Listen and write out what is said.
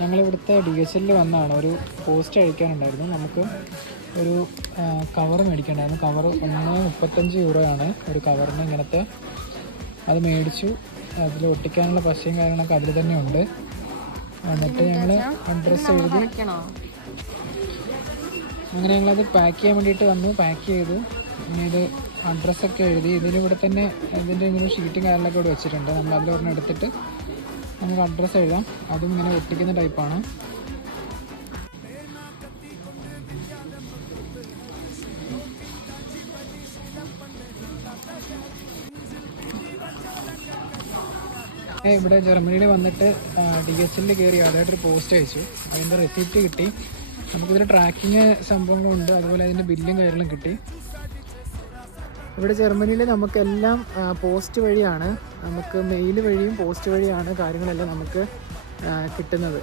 ഞങ്ങളിവിടുത്തെ DHL വന്നാണ് ഒരു post അയക്കാനുണ്ടായിരുന്നു. നമുക്ക് ഒരു കവർ മേടിക്കേണ്ടായിരുന്നു. കവർ 1.35 യൂറോയാണ് ഒരു കവറിന് ഇങ്ങനത്തെ. അത് മേടിച്ചു. അതിൽ ഒട്ടിക്കാനുള്ള പശയും കാര്യങ്ങളൊക്കെ അതിൽ തന്നെ ഉണ്ട്. എന്നിട്ട് ഞങ്ങൾ അഡ്രസ്സ് എഴുതി അങ്ങനെ ഞങ്ങളത് പാക്ക് ചെയ്യാൻ വേണ്ടിയിട്ട് വന്നു. പാക്ക് ചെയ്തു. പിന്നെ ഇത് അഡ്രസ്സൊക്കെ എഴുതി. ഇതിലിവിടെ തന്നെ ഇതിൻ്റെ ഇങ്ങനെ ഷീറ്റും കാര്യങ്ങളൊക്കെ ഇവിടെ വെച്ചിട്ടുണ്ട്. നമ്മൾ അതിലൊരെണ്ണം എടുത്തിട്ട് നമുക്ക് അഡ്രസ്സ് എഴുതാം. അതും ഇങ്ങനെ ഒട്ടിക്കുന്ന ടൈപ്പാണ്. ഇവിടെ ജർമ്മനിയിൽ വന്നിട്ട് DHL കയറി ആദ്യമായിട്ടൊരു പോസ്റ്റ് അയച്ചു. അതിൻ്റെ റെസിപ്റ്റ് കിട്ടി. നമുക്കിതിൽ ട്രാക്കിങ് സംഭവങ്ങളുണ്ട്. അതുപോലെ അതിൻ്റെ ബില്ലും കാര്യങ്ങളും കിട്ടി. ഇവിടെ ജർമ്മനിയിൽ നമുക്കെല്ലാം പോസ്റ്റ് വഴിയാണ്. നമുക്ക് മെയിൽ വഴിയും പോസ്റ്റ് വഴിയാണ് കാര്യങ്ങളെല്ലാം നമുക്ക് കിട്ടുന്നത്.